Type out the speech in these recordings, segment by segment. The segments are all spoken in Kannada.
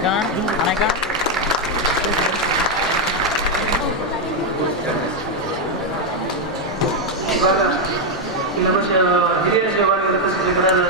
ಇವಾಗ ನಮ್ಮ ಹಿರಿಯ ಸೇವಾ ಶಿಕ್ಷಕರಾದ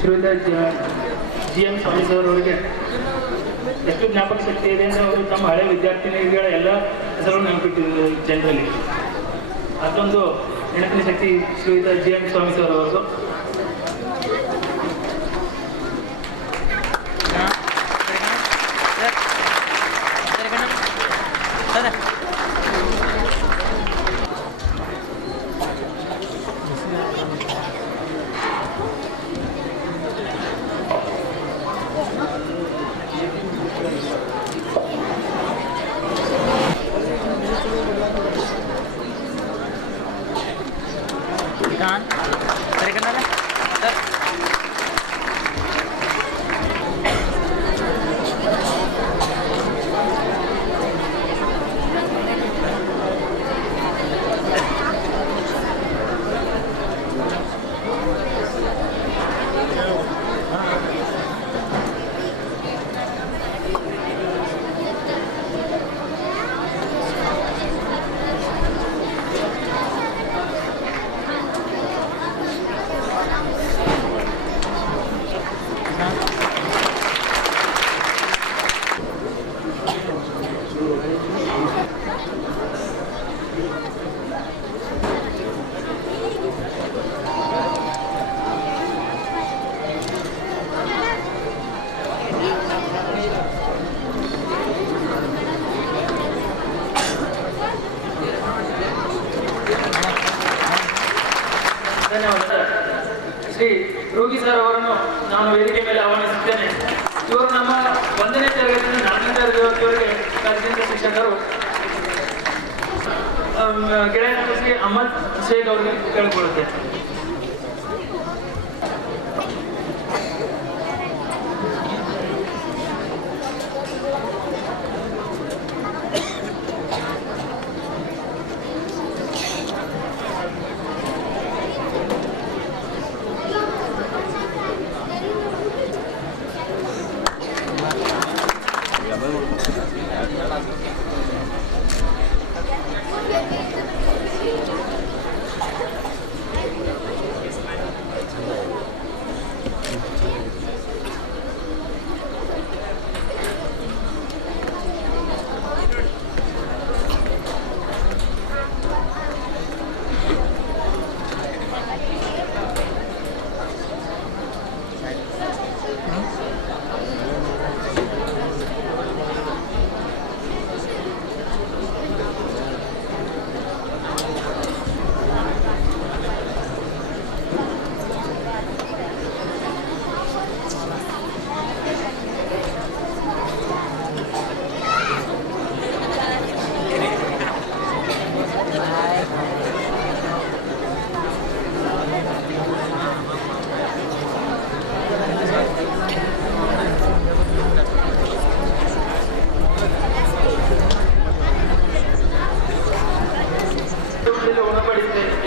ಶ್ರೀಯುತ GM ಸ್ವಾಮಿ ಸರ್ ಅವರಿಗೆ ಎಷ್ಟು ಜ್ಞಾಪಕ ಶಕ್ತಿ ಇದೆ ಅಂದರೆ ಅವರು ತಮ್ಮ ಹಳೆ ವಿದ್ಯಾರ್ಥಿನಿಗಳ ಎಲ್ಲ ಹೆಸರು ನೆನಪಿಟ್ಟಿದ್ರು ಜನರಲ್ಲಿ. ಅದೊಂದು ನೆನಪಿನ ಶಕ್ತಿ ಶ್ರೀಯುತ GM ಸ್ವಾಮಿ ಸರ್ ಅವರದು. ಧನ್ಯವಾದ. ಶ್ರೀ ರೋಗಿ ಸರ್ ಅವರನ್ನು ನಾನು ವೇದಿಕೆ ಮೇಲೆ ಆಹ್ವಾನಿಸುತ್ತೇನೆ. ಇವರು ನಮ್ಮ 1ನೇ ತರಗತಿಯಿಂದ 4ನೇ ತರಗತಿಯವರೆಗೆ ಕಲಿಸಿದ ಶಿಕ್ಷಕರು. ಗೆಳೆಯ ಶ್ರೀ ಅಹಮದ್ ಶೇಖ್ ಅವರಿಗೆ ಕೇಳಿಕೊಳ್ಳುತ್ತೇನೆ.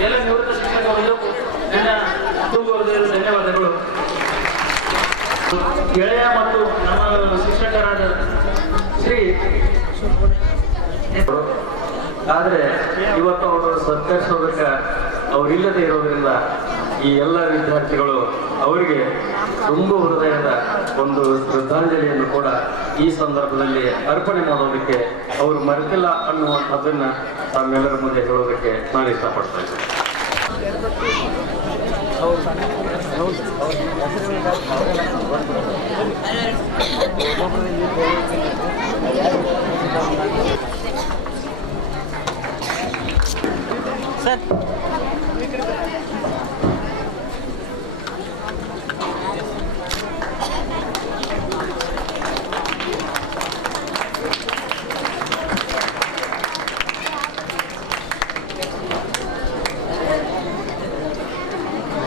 ಎಲ್ಲ ನಿವೃತ್ತ ಶಿಕ್ಷಕರು ನನ್ನ ಧನ್ಯವಾದಗಳು. ಗೆಳೆಯ ಮತ್ತು ನಮ್ಮ ಶಿಕ್ಷಕರಾದ ಶ್ರೀ ಆದರೆ ಇವತ್ತು ಅವರು ಸತ್ಕರಿಸೋದಕ್ಕೆ ಅವರಿಲ್ಲದೆ ಇರೋದ್ರಿಂದ ಈ ಎಲ್ಲ ವಿದ್ಯಾರ್ಥಿಗಳು ಅವರಿಗೆ ತುಂಬ ಹೃದಯದ ಒಂದು ಶ್ರದ್ಧಾಂಜಲಿಯನ್ನು ಕೂಡ ಈ ಸಂದರ್ಭದಲ್ಲಿ ಅರ್ಪಣೆ ಮಾಡೋದಕ್ಕೆ ಅವರು ಮರೆತಿಲ್ಲ ಅನ್ನುವಂಥದ್ದನ್ನು ತಮ್ಮೆಲ್ಲರ ಮುಂದೆ ಹೇಳೋದಕ್ಕೆ ನಾನು ಇಷ್ಟಪಡ್ತಾ ಇದ್ದೇನೆ. ಸರ್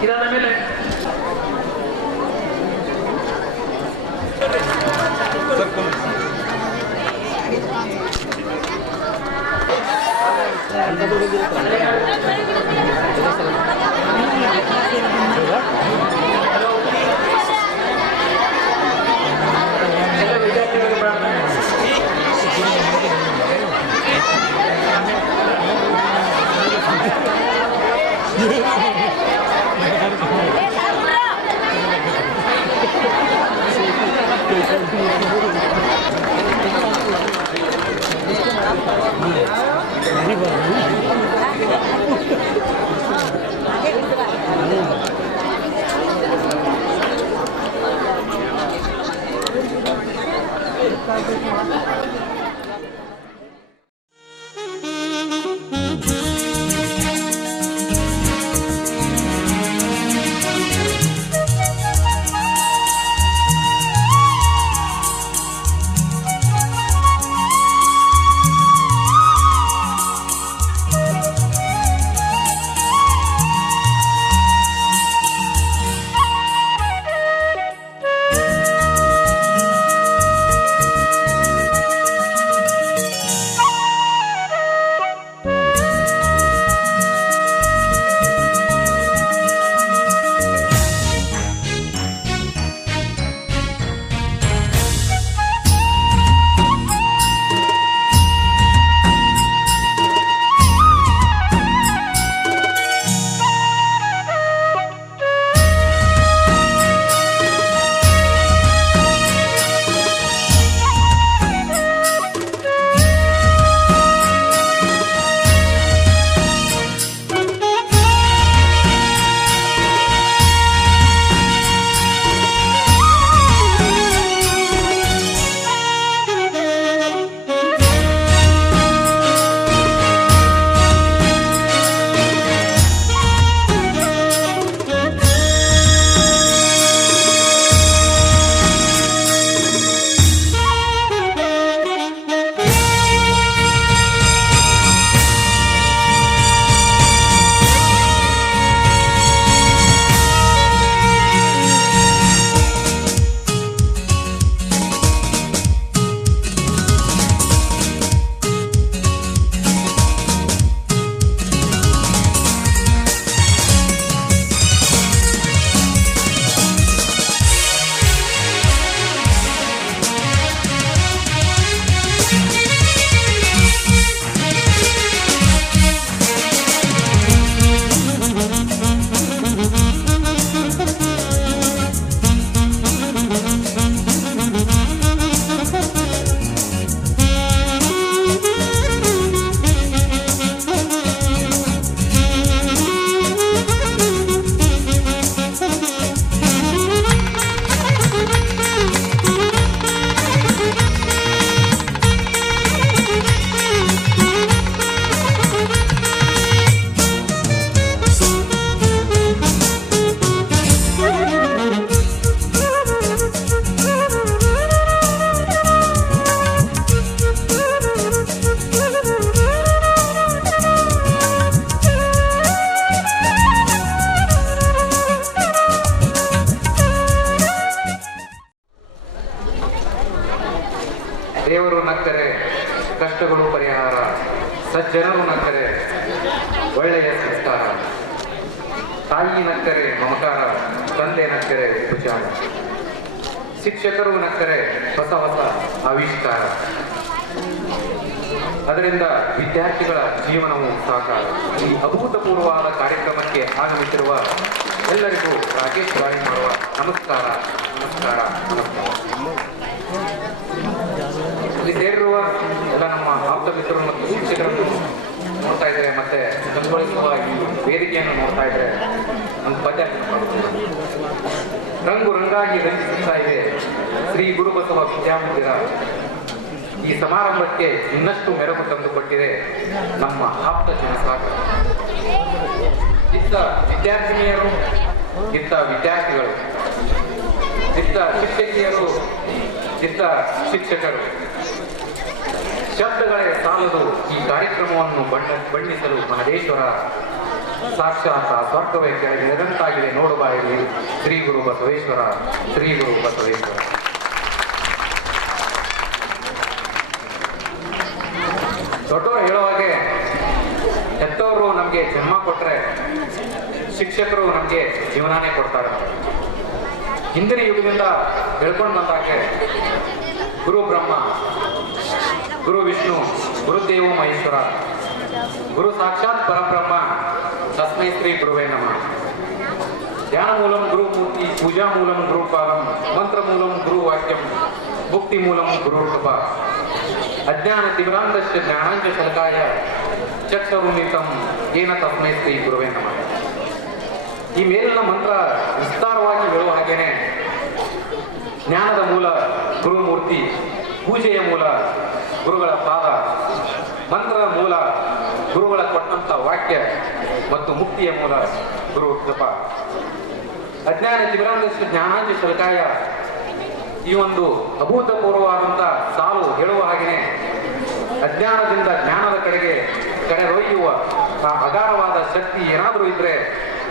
ಇದಾದ ಮೇಲೆ ದೇವರು ನಕ್ಕರೆ ಕಷ್ಟಗಳು ಪರಿಹಾರ, ಸಜ್ಜನರು ನಕ್ಕರೆ ಒಳ್ಳೆಯ ಸಂಸ್ಕಾರ, ತಾಯಿ ನಕ್ಕರೆ ಮಮಕಾರ, ತಂದೆ ನಕ್ಕರೆ ಉಪಚಾರ, ಶಿಕ್ಷಕರು ನಕ್ಕರೆ ಹೊಸ ಹೊಸ ಆವಿಷ್ಕಾರ. ಅದರಿಂದ ವಿದ್ಯಾರ್ಥಿಗಳ ಜೀವನವು ಸಾಕಾರ. ಈ ಅಭೂತಪೂರ್ವವಾದ ಕಾರ್ಯಕ್ರಮಕ್ಕೆ ಆಗಮಿಸಿರುವ ಎಲ್ಲರಿಗೂ ರಾಕೇಶ್ ಬಾಯಿ ಮಾಡುವ ನಮಸ್ಕಾರ ನಮಸ್ಕಾರ ನಮಸ್ಕಾರ. ಇಲ್ಲಿ ಸೇರಿರುವ ಎಲ್ಲ ನಮ್ಮ ಆಪ್ತ ಮಿತ್ರರು ಮತ್ತು ಶಿಕ್ಷಕರನ್ನು ನೋಡ್ತಾ ಇದ್ದಾರೆ. ಮತ್ತೆ ಸಂಗೊಳಿಸುವ ವೇದಿಕೆಯನ್ನು ನೋಡ್ತಾ ಇದ್ರೆ ಒಂದು ಪದ್ಯ ನೆನಪಾಗುತ್ತೆ. ರಂಗು ರಂಗಾಗಿ ರಂಜಿಸುತ್ತಾ ಇದೆ ಶ್ರೀ ಗುರುಬಸವ ವಿದ್ಯಾಮಂದಿರ. ಈ ಸಮಾರಂಭಕ್ಕೆ ಇನ್ನಷ್ಟು ಮೆರುಗು ತಂದುಕೊಟ್ಟಿದೆ ನಮ್ಮ ಆಪ್ತ ಜನಸಾಗ. ಇತ್ತ ವಿದ್ಯಾರ್ಥಿನಿಯರು, ಇತ್ತ ವಿದ್ಯಾರ್ಥಿಗಳು, ಇತ್ತ ಶಿಕ್ಷಕಿಯರು, ಇತ್ತ ಶಿಕ್ಷಕರು. ಶಬ್ದಗಳೇ ಸಾಲದು ಈ ಕಾರ್ಯಕ್ರಮವನ್ನು ಬಣ್ಣಿಸಲು ಮಹದೇಶ್ವರ ಸಾಕ್ಷಾತ್ ಸ್ವರ್ಗವೇ ಕೆಳಗೆ ನಿರಂತಾಗಿದೆ ನೋಡುವ ಇಲ್ಲಿ ಶ್ರೀ ಗುರು ಬಸವೇಶ್ವರ, ಶ್ರೀ ಗುರು ಬಸವೇಶ್ವರ. ದೊಡ್ಡವರು ಹೇಳುವಾಗೆ ಹೆತ್ತವರು ನಮಗೆ ಜನ್ಮ ಕೊಟ್ಟರೆ ಶಿಕ್ಷಕರು ನಮಗೆ ಜೀವನಾನೇ ಕೊಡ್ತಾರೆ. ಹಿಂದಿನ ಯುಗದಿಂದ ಹೇಳ್ಕೊಂಡು ಬಂದಾಗೆ ಗುರು ಬ್ರಹ್ಮ, ಗುರು ವಿಷ್ಣು, ಗುರುದೇವ ಮಹೇಶ್ವರ, ಗುರು ಸಾಕ್ಷಾತ್ ಪರಬ್ರಹ್ಮ, ತಸ್ಮೈ ಶ್ರೀ ಗುರುವೇ ನಮಃ. ಧ್ಯಾನ ಮೂಲಂ ಗುರು ಮೂರ್ತಿ, ಪೂಜಾ ಮೂಲಂ ಗುರು ಪಾದಂ, ಮಂತ್ರ ಮೂಲಂ ಗುರು ವಾಕ್ಯಂ, ಮುಕ್ತಿ ಮೂಲಂ ಗುರು ಕೃಪಾ. ಅಜ್ಞಾನ ತಿಮಿರಾಂಧಸ್ಯ ಜ್ಞಾನಾಂಜ ಶಲ್ಕಾಯ ಚಕ್ಷುರುನ್ಮಿತಂ ಏನ ತಸ್ಮೈ ಶ್ರೀ ಗುರುವೇ ನಮಃ. ಈ ಮೇಲಿನ ಮಂತ್ರ ವಿಸ್ತಾರವಾಗಿ ಹೇಳುವ ಹಾಗೇನೆ ಜ್ಞಾನದ ಮೂಲ ಗುರುಮೂರ್ತಿ, ಪೂಜೆಯ ಮೂಲ ಗುರುಗಳ ಪಾದ, ಮಂತ್ರದ ಮೂಲ ಗುರುಗಳ ಕೊಟ್ಟಂತ ವಾಕ್ಯ ಮತ್ತು ಮುಕ್ತಿಯ ಮೂಲ ಗುರು ಕೃಪಾ. ಅಜ್ಞಾನ ತಿಮಿರಾಂಧಸ್ಯ ಜ್ಞಾನಾಂಜ ಶಲ್ಕಾಯ ಈ ಒಂದು ಅಭೂತಪೂರ್ವವಾದಂಥ ಸಾಲು ಹೇಳುವ ಹಾಗೆಯೇ ಅಜ್ಞಾನದಿಂದ ಜ್ಞಾನದ ಕಡೆದೊಯ್ಯುವ ಆ ಅಗಾರವಾದ ಶಕ್ತಿ ಏನಾದರೂ ಇದ್ರೆ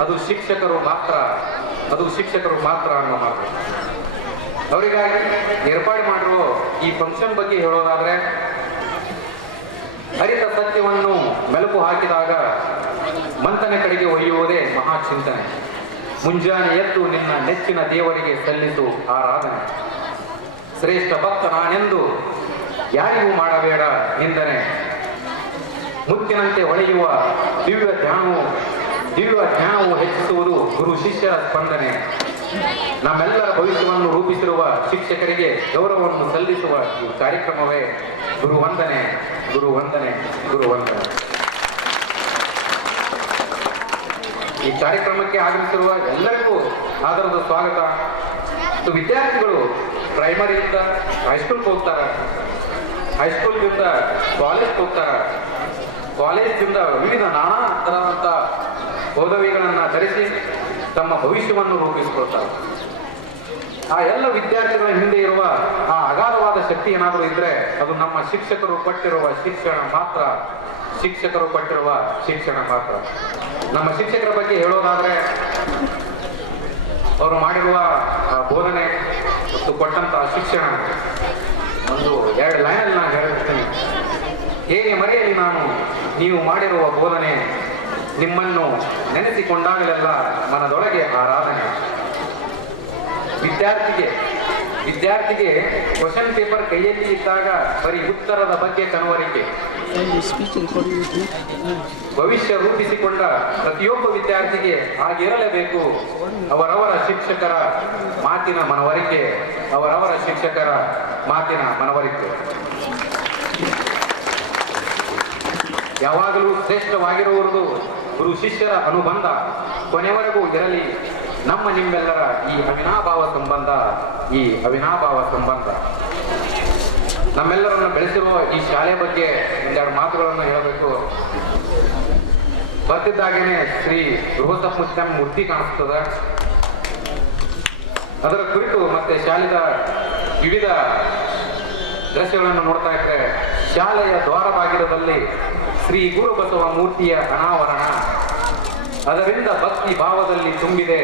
ಅದು ಶಿಕ್ಷಕರು ಮಾತ್ರ, ಅದು ಶಿಕ್ಷಕರು ಮಾತ್ರ ಅನ್ನೋ ಮಾತು. ಅವರಿಗಾಗಿ ಏರ್ಪಾಡು ಮಾಡಿರುವ ಈ ಫಂಕ್ಷನ್ ಬಗ್ಗೆ ಹೇಳೋದಾದ್ರೆ, ಅರಿತ ಸತ್ಯವನ್ನು ಮೆಲುಕು ಹಾಕಿದಾಗ ಮಂಥನ ಕಡೆಗೆ ಒಯ್ಯುವುದೇ ಮಹಾಚಿಂತನೆ. ಮುಂಜಾನೆ ಎದ್ದು ನಿನ್ನ ನೆಚ್ಚಿನ ದೇವರಿಗೆ ಸಲ್ಲಿಸು ಆರಾಧನೆ. ಶ್ರೇಷ್ಠ ಭಕ್ತ ನಾನೆಂದು ಯಾರಿಗೂ ಮಾಡಬೇಡ ನಿಂದನೆ. ಮುತ್ತಿನಂತೆ ಹೊಳೆಯುವ ದಿವ್ಯ ಜ್ಞಾನವು ಹೆಚ್ಚಿಸುವುದು ಗುರು ಶಿಷ್ಯರ ಸ್ಪಂದನೆ. ನಮ್ಮೆಲ್ಲರ ಭವಿಷ್ಯವನ್ನು ರೂಪಿಸಿರುವ ಶಿಕ್ಷಕರಿಗೆ ಗೌರವವನ್ನು ಸಲ್ಲಿಸುವ ಈ ಕಾರ್ಯಕ್ರಮವೇ ಗುರುವಂದನೆ, ಗುರುವಂದನೆ, ಗುರುವಂದನೆ. ಈ ಕಾರ್ಯಕ್ರಮಕ್ಕೆ ಆಗಮಿಸಿರುವ ಎಲ್ಲರಿಗೂ ಆದರದ ಸ್ವಾಗತ. ಮತ್ತು ವಿದ್ಯಾರ್ಥಿಗಳು ಪ್ರೈಮರಿಯಿಂದ ಹೈಸ್ಕೂಲ್ಗೆ ಹೋಗ್ತಾರ, ಹೈಸ್ಕೂಲ್ದಿಂದ ಕಾಲೇಜ್ಗೆ ಹೋಗ್ತಾರ, ಕಾಲೇಜಿಂದ ವಿವಿಧ ನಾನಾ ತರಹದಂಥ ಪದವಿಗಳನ್ನು ಧರಿಸಿ ತಮ್ಮ ಭವಿಷ್ಯವನ್ನು ರೂಪಿಸಿಕೊಳ್ತಾರೆ. ಆ ಎಲ್ಲ ವಿದ್ಯಾರ್ಥಿಗಳ ಹಿಂದೆ ಇರುವ ಆ ಅಗಾಧವಾದ ಶಕ್ತಿ ಏನಾದರೂ ಇದ್ರೆ ಅದು ನಮ್ಮ ಶಿಕ್ಷಕರು ಕೊಟ್ಟಿರುವ ಶಿಕ್ಷಣ ಮಾತ್ರ, ಶಿಕ್ಷಕರು ಕೊಟ್ಟಿರುವ ಶಿಕ್ಷಣ ಮಾತ್ರ. ನಮ್ಮ ಶಿಕ್ಷಕರ ಬಗ್ಗೆ ಹೇಳೋದಾದ್ರೆ ಅವರು ಮಾಡಿರುವ ಬೋಧನೆ ಮತ್ತು ಕೊಟ್ಟಂತಹ ಶಿಕ್ಷಣ ಒಂದು 2 ಲೈನಲ್ಲಿ ನಾನು ಹೇಳ್ತೀನಿ. ಹೇಗೆ ಮರೆಯಲಿ ನಾನು ನೀವು ಮಾಡಿರುವ ಬೋಧನೆ, ನಿಮ್ಮನ್ನು ನೆನೆಸಿಕೊಂಡಾಗಲೆಲ್ಲ ಮನದೊಳಗೆ ಆರಾಧನೆ. ವಿದ್ಯಾರ್ಥಿಗೆ ಕ್ವಶನ್ ಪೇಪರ್ ಕೈಯಲ್ಲಿ ಇದ್ದಾಗ ಬರೀ ಉತ್ತರದ ಬಗ್ಗೆ ಕನವರಿಕೆ. ಭವಿಷ್ಯ ರೂಪಿಸಿಕೊಂಡ ಪ್ರತಿಯೊಬ್ಬ ವಿದ್ಯಾರ್ಥಿಗೆ ಹಾಗಿರಲೇಬೇಕು ಅವರವರ ಶಿಕ್ಷಕರ ಮಾತಿನ ಮನವರಿಕೆ, ಅವರವರ ಶಿಕ್ಷಕರ ಮಾತಿನ ಮನವರಿಕೆ. ಯಾವಾಗಲೂ ಶ್ರೇಷ್ಠವಾಗಿರುವುದು ಗುರು ಶಿಷ್ಯರ ಅನುಬಂಧ ಕೊನೆವರೆಗೂ ಇರಲಿ ನಮ್ಮ ನಿಮ್ಮೆಲ್ಲರ ಈ ಅವಿನಾಭಾವ ಸಂಬಂಧ, ಈ ಅವಿನಾಭಾವ ಸಂಬಂಧ. ನಮ್ಮೆಲ್ಲರನ್ನು ಬೆಳೆಸಿರುವ ಈ ಶಾಲೆ ಬಗ್ಗೆ 2 ಮಾತುಗಳನ್ನು ಹೇಳಬೇಕು. ಬರ್ತಿದ್ದಾಗೇನೆ ಶ್ರೀ ಬೃಹಸ್ಪತಿ ಮೂರ್ತಿ ಕಾಣಿಸ್ತದೆ. ಅದರ ಕುರಿತು ಮತ್ತೆ ಶಾಲೆಯ ವಿವಿಧ ದೃಶ್ಯಗಳನ್ನು ನೋಡ್ತಾ ಇದ್ರೆ ಶಾಲೆಯ ದ್ವಾರ ಬಾಗಿಲದಲ್ಲಿ ಶ್ರೀ ಗುರು ಬಸವ ಮೂರ್ತಿಯ ಅನಾವರಣ, ಅದರಿಂದ ಭಕ್ತಿ ಭಾವದಲ್ಲಿ ತುಂಬಿದೆ